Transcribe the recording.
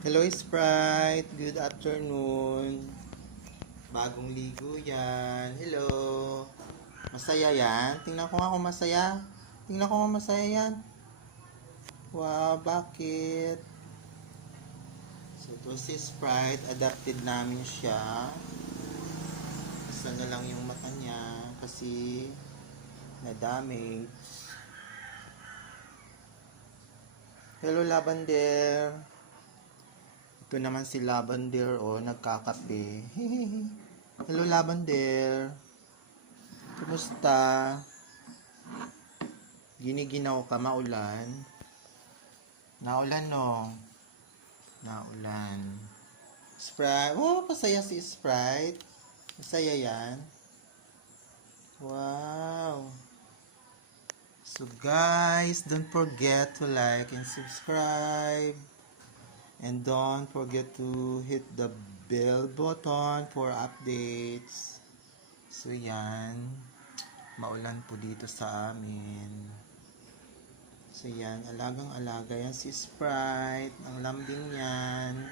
Hello Sprite, good afternoon. Bagong ligo yan. Hello. Masaya yan? Tingnan ko nga kung masaya. Tingnan ko nga masaya yan. Wow, bakit? So, to si Sprite, adapted namin siya. Isa na lang yung mata niya kasi na-damage. Hello, Lavender. Ito naman si Lavender, nagkakape. Hello, Lavender. Kumusta? Giniginaw ka, maulan? Naulan, no? Naulan. Sprite. Oh, pasaya si Sprite. Masaya yan. Wow. So, guys, don't forget to like and subscribe. And don't forget to hit the bell button for updates. So, yan. Maulan po dito sa amin. So, yan. Alagang-alaga yan si Sprite. Ang lambing yan.